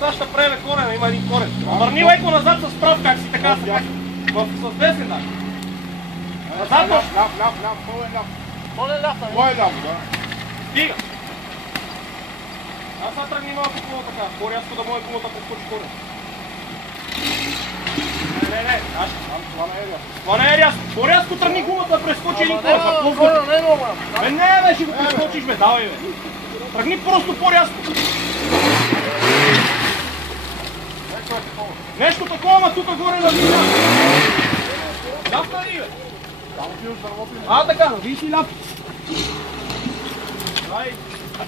Сега ще правим корена, има един корен. Мърни леко назад с прав, как си така с десен, да. Назад още. Ляв, пълен ляв. Кой е ляв, да? Стига. Аз сега тръгни малко кула така, по-рязко да може кулата прескочи корен. Не, Това не е рязко. това не е рязко. По-рязко тръгни кулата да прескочи един корен. Не, ще го прескочиш, бе, давай, бе. Тръгни просто по-рязко. Нещо такова, ама тук горе на вижда. Ляв на ли, бе? Така, нави си ляв.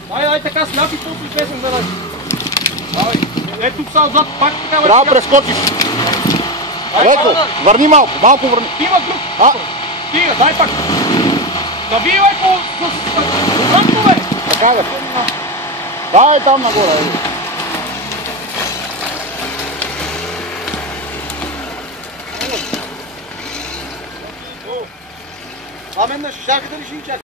Дай така с ляв и после песен да дай. Давай. Тук са отзад, пак така. Трябва да прескочиш. Леко, върни малко върни. Има друг. Стига, дай пак. Нави леко с отзадно, бе. Така бе. Дай там нагоре. Амен на шишаката ли ще ни чака?